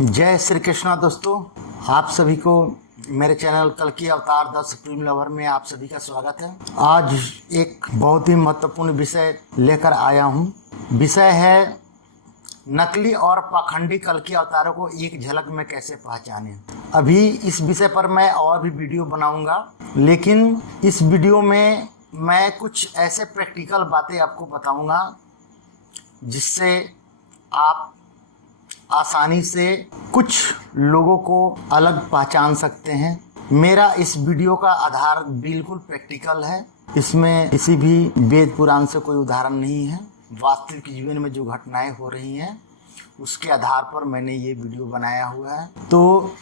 जय श्री कृष्णा दोस्तों, आप सभी को मेरे चैनल कल की अवतार द सुप्रीम लवर में आप सभी का स्वागत है। आज एक बहुत ही महत्वपूर्ण विषय लेकर आया हूँ। विषय है नकली और पाखंडी कल की अवतारों को एक झलक में कैसे पहचानें। अभी इस विषय पर मैं और भी वीडियो बनाऊंगा, लेकिन इस वीडियो में मैं कुछ ऐसे प्रैक्टिकल बातें आपको बताऊंगा जिससे आप आसानी से कुछ लोगों को अलग पहचान सकते हैं। मेरा इस वीडियो का आधार बिल्कुल प्रैक्टिकल है। इसमें किसी भी वेद पुराण से कोई उदाहरण नहीं है। वास्तविक जीवन में जो घटनाएं हो रही हैं उसके आधार पर मैंने ये वीडियो बनाया हुआ है। तो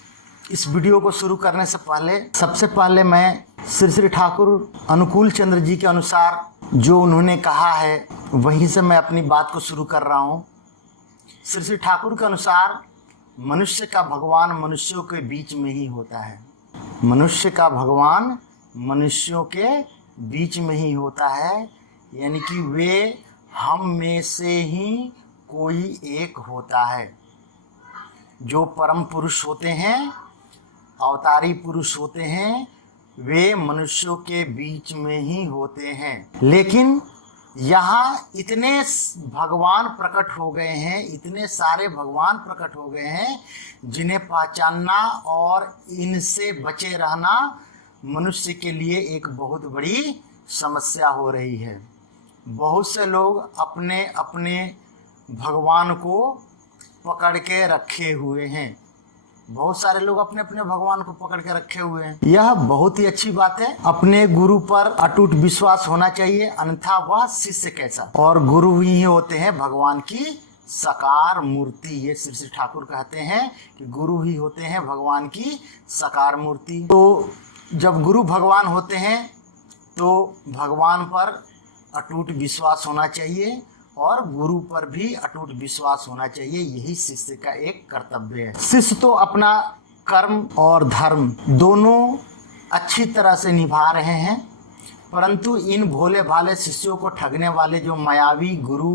इस वीडियो को शुरू करने से पहले सबसे पहले मैं श्री ठाकुर अनुकूल चंद्र जी के अनुसार जो उन्होंने कहा है वहीं से मैं अपनी बात को शुरू कर रहा हूँ। श्री ठाकुर के अनुसार मनुष्य का भगवान मनुष्यों के बीच में ही होता है। मनुष्य का भगवान मनुष्यों के बीच में ही होता है, यानी कि वे हम में से ही कोई एक होता है। जो परम पुरुष होते हैं, अवतारी पुरुष होते हैं, वे मनुष्यों के बीच में ही होते हैं। लेकिन यहाँ इतने भगवान प्रकट हो गए हैं, इतने सारे भगवान प्रकट हो गए हैं जिन्हें पहचानना और इनसे बचे रहना मनुष्य के लिए एक बहुत बड़ी समस्या हो रही है। बहुत से लोग अपने अपने भगवान को पकड़ के रखे हुए हैं। बहुत सारे लोग अपने अपने भगवान को पकड़ के रखे हुए हैं। यह बहुत ही अच्छी बात है। अपने गुरु पर अटूट विश्वास होना चाहिए, अन्यथा वह शिष्य कैसा। और गुरु ही होते हैं भगवान की साकार मूर्ति। ये श्री ठाकुर कहते हैं कि गुरु ही होते हैं भगवान की साकार मूर्ति। तो जब गुरु भगवान होते हैं तो भगवान पर अटूट विश्वास होना चाहिए और गुरु पर भी अटूट विश्वास होना चाहिए। यही शिष्य का एक कर्तव्य है। शिष्य तो अपना कर्म और धर्म दोनों अच्छी तरह से निभा रहे हैं, परंतु इन भोले भाले शिष्यों को ठगने वाले जो मायावी गुरु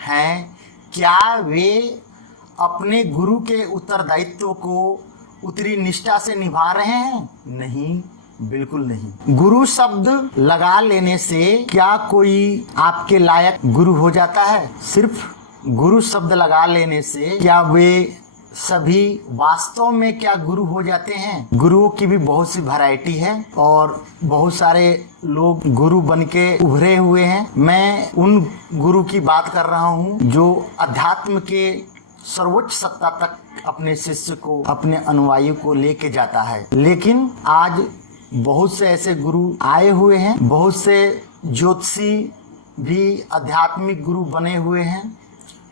हैं, क्या वे अपने गुरु के उत्तरदायित्व को उतनी निष्ठा से निभा रहे हैं? नहीं, बिल्कुल नहीं। गुरु शब्द लगा लेने से क्या कोई आपके लायक गुरु हो जाता है? सिर्फ गुरु शब्द लगा लेने से क्या वे सभी वास्तव में क्या गुरु हो जाते हैं? गुरुओं की भी बहुत सी वैरायटी है और बहुत सारे लोग गुरु बनके उभरे हुए हैं। मैं उन गुरु की बात कर रहा हूँ जो अध्यात्म के सर्वोच्च सत्ता तक अपने शिष्य को, अपने अनुयायी को लेके जाता है। लेकिन आज बहुत से ऐसे गुरु आए हुए हैं, बहुत से ज्योतिषी भी आध्यात्मिक गुरु बने हुए हैं,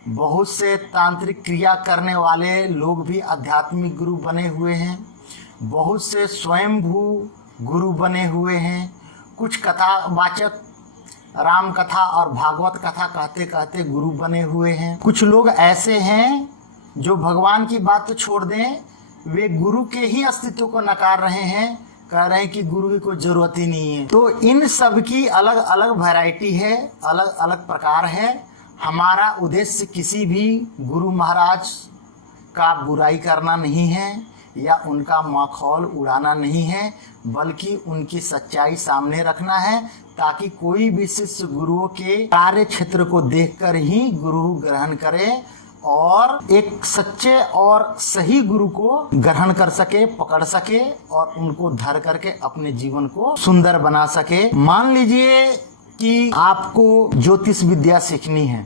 बहुत से तांत्रिक क्रिया करने वाले लोग भी आध्यात्मिक गुरु बने हुए हैं, बहुत से स्वयंभू गुरु बने हुए हैं। कुछ कथावाचक राम कथा और भागवत कथा कहते कहते गुरु बने हुए हैं। कुछ लोग ऐसे हैं जो भगवान की बात तो छोड़ दें, वे गुरु के ही अस्तित्व को नकार रहे हैं, कह रहे हैं कि गुरु की कोई जरूरत ही नहीं है। तो इन सब की अलग अलग वैरायटी है, अलग अलग प्रकार है। हमारा उद्देश्य किसी भी गुरु महाराज का बुराई करना नहीं है या उनका माखौल उड़ाना नहीं है, बल्कि उनकी सच्चाई सामने रखना है, ताकि कोई भी शिष्य गुरुओं के कार्य क्षेत्र को देखकर ही गुरु ग्रहण करे और एक सच्चे और सही गुरु को ग्रहण कर सके, पकड़ सके और उनको धर करके अपने जीवन को सुंदर बना सके। मान लीजिए कि आपको ज्योतिष विद्या सीखनी है,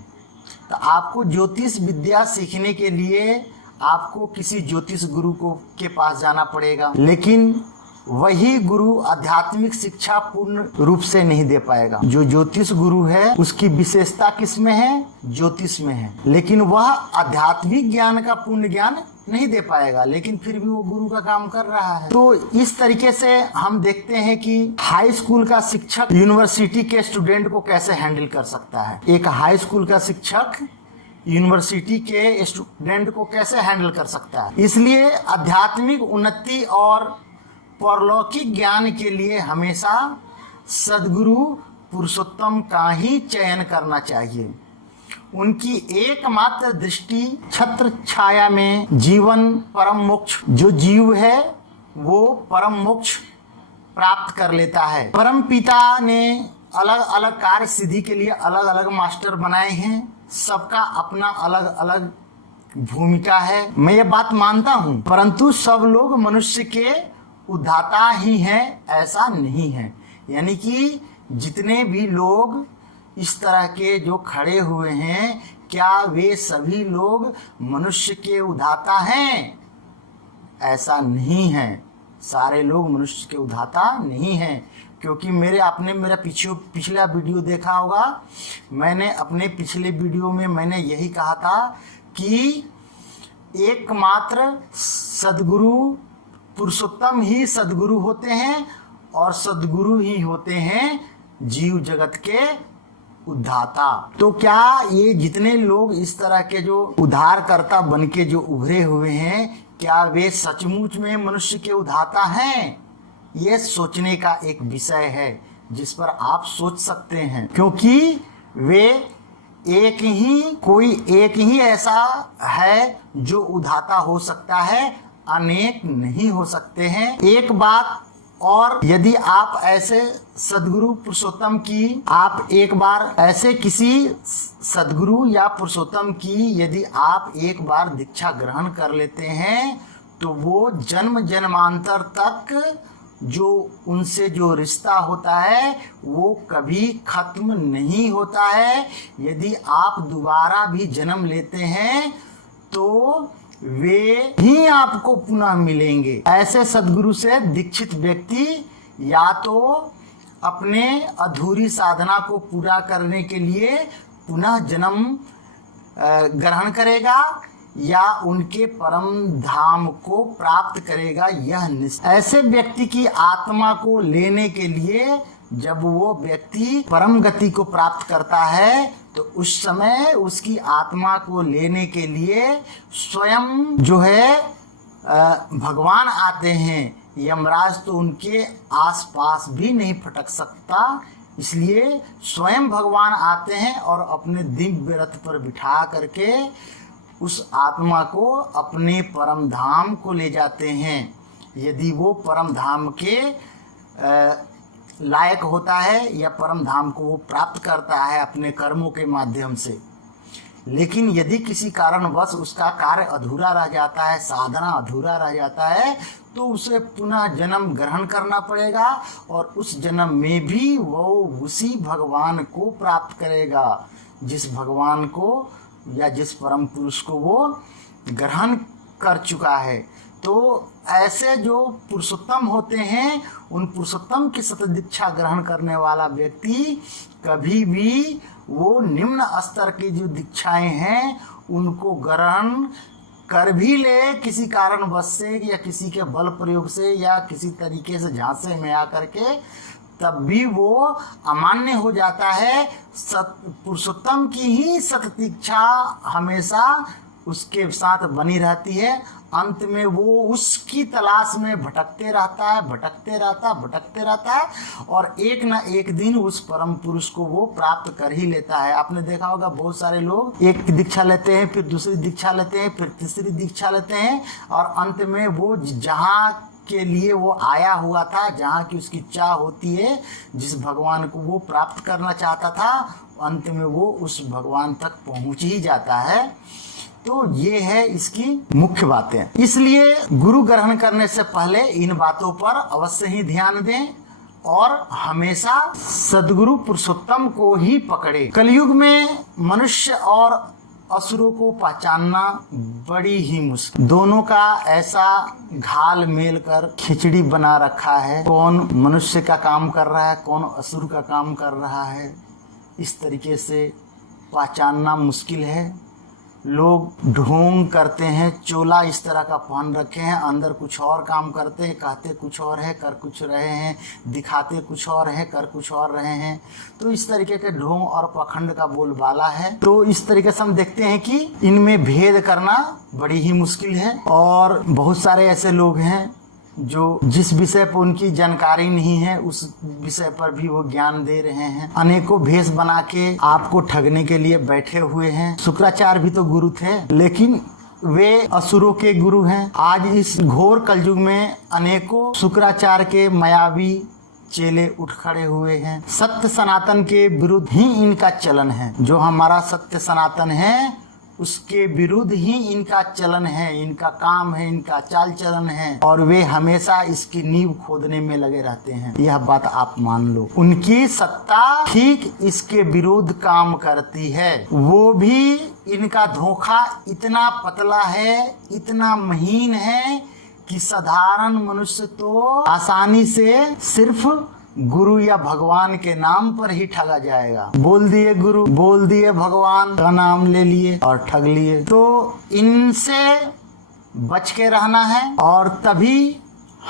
तो आपको ज्योतिष विद्या सीखने के लिए आपको किसी ज्योतिष गुरु के पास जाना पड़ेगा, लेकिन वही गुरु आध्यात्मिक शिक्षा पूर्ण रूप से नहीं दे पाएगा। जो ज्योतिष गुरु है उसकी विशेषता किसमें है? ज्योतिष में है, लेकिन वह आध्यात्मिक ज्ञान का पूर्ण ज्ञान नहीं दे पाएगा, लेकिन फिर भी वो गुरु का काम कर रहा है। तो इस तरीके से हम देखते हैं कि हाई स्कूल का शिक्षक यूनिवर्सिटी के स्टूडेंट को कैसे हैंडल कर सकता है। एक हाई स्कूल का शिक्षक यूनिवर्सिटी के स्टूडेंट को कैसे हैंडल कर सकता है। इसलिए आध्यात्मिक उन्नति और परलौकिक ज्ञान के लिए हमेशा सद्गुरु पुरुषोत्तम का ही चयन करना चाहिए। उनकी एकमात्र दृष्टि छत्र छाया में जीवन परम मोक्ष, जो जीव है वो परम मोक्ष प्राप्त कर लेता है। परम पिता ने अलग अलग कार्य सिद्धि के लिए अलग अलग मास्टर बनाए हैं। सबका अपना अलग अलग भूमिका है, मैं ये बात मानता हूँ, परंतु सब लोग मनुष्य के उद्धाता ही हैं ऐसा नहीं है। यानी कि जितने भी लोग इस तरह के जो खड़े हुए हैं, क्या वे सभी लोग मनुष्य के उद्धाता हैं? ऐसा नहीं है, सारे लोग मनुष्य के उद्धाता नहीं हैं। क्योंकि आपने मेरा पिछला वीडियो देखा होगा, मैंने अपने पिछले वीडियो में मैंने यही कहा था कि एकमात्र सद्गुरु पुरुषोत्तम ही सद्गुरु होते हैं और सद्गुरु ही होते हैं जीव जगत के उद्धाता। तो क्या ये जितने लोग इस तरह के जो उद्धारकर्ता बन के जो उभरे हुए हैं, क्या वे सचमुच में मनुष्य के उद्धाता हैं? ये सोचने का एक विषय है जिस पर आप सोच सकते हैं, क्योंकि वे कोई एक ही ऐसा है जो उद्धाता हो सकता है, अनेक नहीं हो सकते हैं। एक बात और, यदि आप ऐसे सद्गुरु पुरुषोत्तम की आप एक बार ऐसे किसी सद्गुरु या पुरुषोत्तम की यदि आप एक बार दीक्षा ग्रहण कर लेते हैं तो वो जन्म जन्मांतर तक जो उनसे जो रिश्ता होता है वो कभी खत्म नहीं होता है। यदि आप दोबारा भी जन्म लेते हैं तो वे ही आपको पुनः मिलेंगे। ऐसे सद्गुरु से दीक्षित व्यक्ति या तो अपने अधूरी साधना को पूरा करने के लिए पुनः जन्म ग्रहण करेगा या उनके परम धाम को प्राप्त करेगा, यह निश्चित। ऐसे व्यक्ति की आत्मा को लेने के लिए जब वो व्यक्ति परम गति को प्राप्त करता है तो उस समय उसकी आत्मा को लेने के लिए स्वयं जो है भगवान आते हैं। यमराज तो उनके आसपास भी नहीं फटक सकता, इसलिए स्वयं भगवान आते हैं और अपने दिव्य रथ पर बिठा करके उस आत्मा को अपने परम धाम को ले जाते हैं। यदि वो परम धाम के लायक होता है या परम धाम को वो प्राप्त करता है अपने कर्मों के माध्यम से। लेकिन यदि किसी कारणवश उसका कार्य अधूरा रह जाता है, साधना अधूरा रह जाता है, तो उसे पुनः जन्म ग्रहण करना पड़ेगा और उस जन्म में भी वो उसी भगवान को प्राप्त करेगा जिस भगवान को या जिस परम पुरुष को वो ग्रहण कर चुका है। तो ऐसे जो पुरुषोत्तम होते हैं, उन पुरुषोत्तम की सत दीक्षा ग्रहण करने वाला व्यक्ति कभी भी वो निम्न स्तर की जो दीक्षाएं हैं उनको ग्रहण कर भी ले किसी कारणवश से या किसी के बल प्रयोग से या किसी तरीके से झांसे में आकर के, तब भी वो अमान्य हो जाता है। पुरुषोत्तम की ही सतदीक्षा हमेशा उसके साथ बनी रहती है। अंत में वो उसकी तलाश में भटकते रहता है और एक ना एक दिन उस परम पुरुष को वो प्राप्त कर ही लेता है। आपने देखा होगा बहुत सारे लोग एक दीक्षा लेते हैं, फिर दूसरी दीक्षा लेते हैं, फिर तीसरी दीक्षा लेते हैं और अंत में वो जहाँ के लिए वो आया हुआ था, जहाँ की उसकी चाह होती है, जिस भगवान को वो प्राप्त करना चाहता था, अंत में वो उस भगवान तक पहुँच ही जाता है। तो ये है इसकी मुख्य बातें। इसलिए गुरु ग्रहण करने से पहले इन बातों पर अवश्य ही ध्यान दें और हमेशा सद्गुरु पुरुषोत्तम को ही पकड़े। कलयुग में मनुष्य और असुरों को पहचानना बड़ी ही मुश्किल, दोनों का ऐसा घाल मेल कर खिचड़ी बना रखा है। कौन मनुष्य का काम कर रहा है, कौन असुर का काम कर रहा है, इस तरीके से पहचानना मुश्किल है। लोग ढोंग करते हैं, चोला इस तरह का पहन रखे हैं, अंदर कुछ और काम करते हैं, कहते कुछ और है, कर कुछ रहे हैं, दिखाते कुछ और है, कर कुछ और रहे हैं। तो इस तरीके के ढोंग और पाखंड का बोलबाला है। तो इस तरीके से हम देखते हैं कि इनमें भेद करना बड़ी ही मुश्किल है। और बहुत सारे ऐसे लोग हैं जो जिस विषय पर उनकी जानकारी नहीं है उस विषय पर भी वो ज्ञान दे रहे हैं। अनेकों भेष बना के आपको ठगने के लिए बैठे हुए हैं। शुक्राचार्य भी तो गुरु थे, लेकिन वे असुरों के गुरु हैं। आज इस घोर कलयुग में अनेकों शुक्राचार्य के मायावी चेले उठ खड़े हुए हैं। सत्य सनातन के विरुद्ध ही इनका चलन है। जो हमारा सत्य सनातन है उसके विरुद्ध ही इनका चलन है, इनका काम है, इनका चाल चलन है, और वे हमेशा इसकी नींव खोदने में लगे रहते हैं। यह बात आप मान लो। उनकी सत्ता ठीक इसके विरुद्ध काम करती है। वो भी इनका धोखा इतना पतला है, इतना महीन है कि साधारण मनुष्य तो आसानी से सिर्फ गुरु या भगवान के नाम पर ही ठगा जाएगा। बोल दिए गुरु, बोल दिए भगवान का नाम ले लिए और ठग लिए। तो इनसे बच के रहना है, और तभी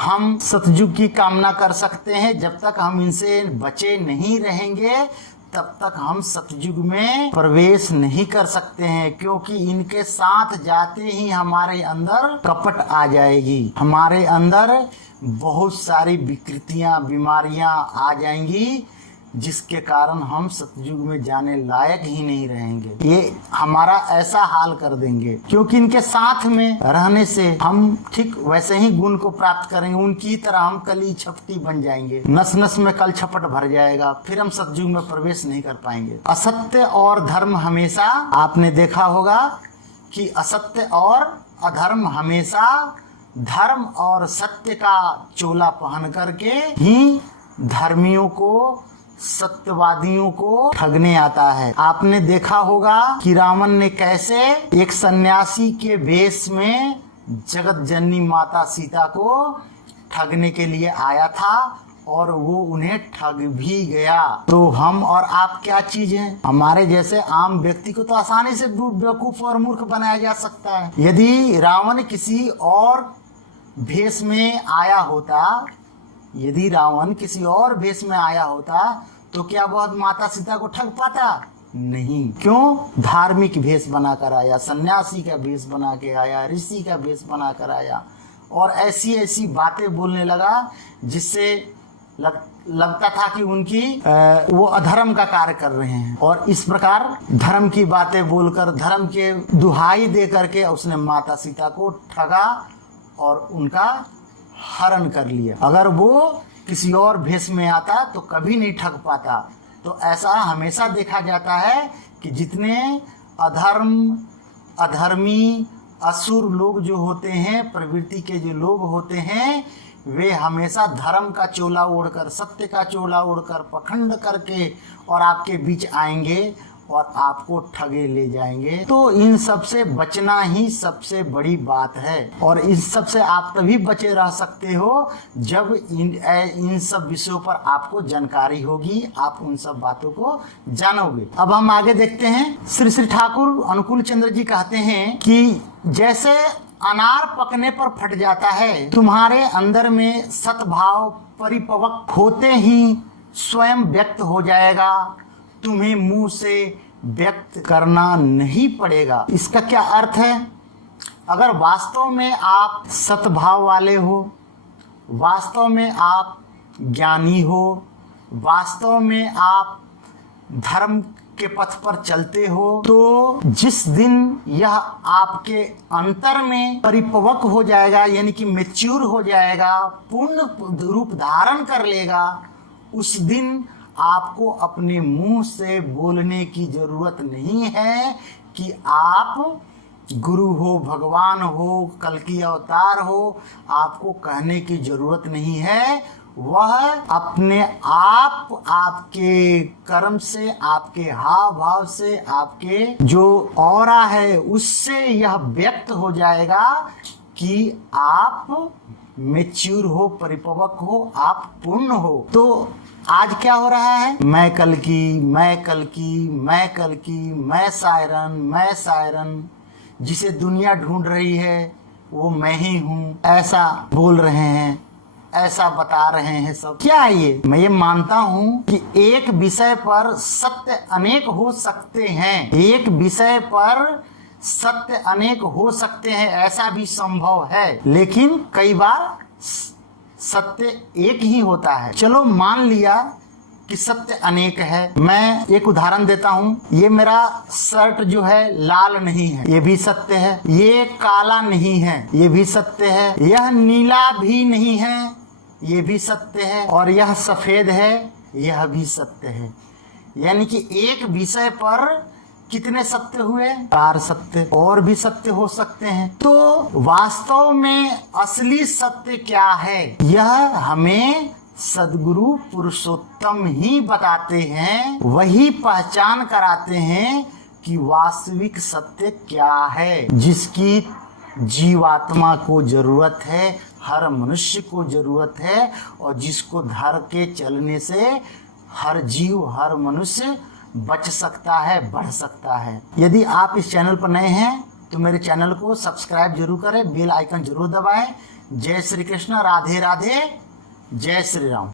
हम सतयुग की कामना कर सकते हैं। जब तक हम इनसे बचे नहीं रहेंगे तब तक हम सतयुग में प्रवेश नहीं कर सकते हैं, क्योंकि इनके साथ जाते ही हमारे अंदर कपट आ जाएगी, हमारे अंदर बहुत सारी विकृतियां, बीमारियां आ जाएंगी, जिसके कारण हम सतयुग में जाने लायक ही नहीं रहेंगे। ये हमारा ऐसा हाल कर देंगे, क्योंकि इनके साथ में रहने से हम ठीक वैसे ही गुण को प्राप्त करेंगे। उनकी तरह हम कली छपटी बन जाएंगे, नस नस में कल छपट भर जाएगा, फिर हम सतयुग में प्रवेश नहीं कर पाएंगे। असत्य और धर्म हमेशा, आपने देखा होगा कि असत्य और अधर्म हमेशा धर्म और सत्य का चोला पहन करके ही धर्मियों को, सत्यवादियों को ठगने आता है। आपने देखा होगा कि रावण ने कैसे एक सन्यासी के वेश में जगत जननी माता सीता को ठगने के लिए आया था, और वो उन्हें ठग भी गया। तो हम और आप क्या चीज हैं? हमारे जैसे आम व्यक्ति को तो आसानी से बेवकूफ और मूर्ख बनाया जा सकता है। यदि रावण किसी और भेष में आया होता, यदि रावण किसी और भेष में आया होता तो क्या वह माता सीता को ठग पाता? नहीं। क्यों? धार्मिक भेष बनाकर आया, सन्यासी का भेष बना के आया, ऋषि का भेष बनाकर आया, और ऐसी ऐसी बातें बोलने लगा जिससे लगता था कि उनकी वो अधर्म का कार्य कर रहे हैं। और इस प्रकार धर्म की बातें बोलकर, धर्म के दुहाई दे करके उसने माता सीता को ठगा और उनका हरण कर लिया। अगर वो किसी और भेष में आता तो कभी नहीं ठग पाता। तो ऐसा हमेशा देखा जाता है कि जितने अधर्मी असुर लोग जो होते हैं, प्रवृत्ति के जो लोग होते हैं, वे हमेशा धर्म का चोला ओढ़कर, सत्य का चोला ओढ़कर, पखंड करके और आपके बीच आएंगे और आपको ठगे ले जाएंगे। तो इन सब से बचना ही सबसे बड़ी बात है, और इन सब से आप तभी बचे रह सकते हो जब इन सब विषयों पर आपको जानकारी होगी, आप उन सब बातों को जानोगे। अब हम आगे देखते हैं। श्री श्री ठाकुर अनुकूल चंद्र जी कहते हैं कि जैसे अनार पकने पर फट जाता है, तुम्हारे अंदर में सद्भाव परिपक्व होते ही स्वयं व्यक्त हो जाएगा, तुम्हें मुंह से व्यक्त करना नहीं पड़ेगा। इसका क्या अर्थ है? अगर वास्तव में आप सद्भाव वाले हो, वास्तव में आप ज्ञानी हो, वास्तव में आप धर्म के पथ पर चलते हो, तो जिस दिन यह आपके अंतर में परिपक्व हो जाएगा, यानी कि मैच्योर हो जाएगा, पूर्ण रूप धारण कर लेगा, उस दिन आपको अपने मुंह से बोलने की जरूरत नहीं है कि आप गुरु हो, भगवान हो, कल्कि अवतार हो। आपको कहने की जरूरत नहीं है। वह अपने आप, आपके कर्म से, आपके हाव भाव से, आपके जो ऑरा है उससे यह व्यक्त हो जाएगा कि आप मैच्योर हो, परिपक्व हो, आप पूर्ण हो। तो आज क्या हो रहा है? मैं कल की, मैं कल की, मैं कल की, मैं सायरन, जिसे दुनिया ढूंढ रही है वो मैं ही हूँ, ऐसा बोल रहे हैं, ऐसा बता रहे हैं सब। क्या है ये? मैं ये मानता हूँ कि एक विषय पर सत्य अनेक हो सकते हैं, एक विषय पर सत्य अनेक हो सकते हैं, ऐसा भी संभव है। लेकिन कई बार सत्य एक ही होता है। चलो मान लिया कि सत्य अनेक है। मैं एक उदाहरण देता हूँ, ये मेरा शर्ट जो है लाल नहीं है, ये भी सत्य है। ये काला नहीं है, ये भी सत्य है। यह नीला भी नहीं है, ये भी सत्य है। और यह सफेद है, यह भी सत्य है। यानी कि एक विषय पर कितने सत्य हुए? 4 सत्य। और भी सत्य हो सकते हैं। तो वास्तव में असली सत्य क्या है, यह हमें सद्गुरु पुरुषोत्तम ही बताते हैं। वही पहचान कराते हैं कि वास्तविक सत्य क्या है, जिसकी जीवात्मा को जरूरत है, हर मनुष्य को जरूरत है, और जिसको धर के चलने से हर जीव, हर मनुष्य बच सकता है, बढ़ सकता है। यदि आप इस चैनल पर नए हैं तो मेरे चैनल को सब्सक्राइब जरूर करें, बेल आइकन जरूर दबाएं। जय श्री कृष्ण, राधे राधे, जय श्री राम।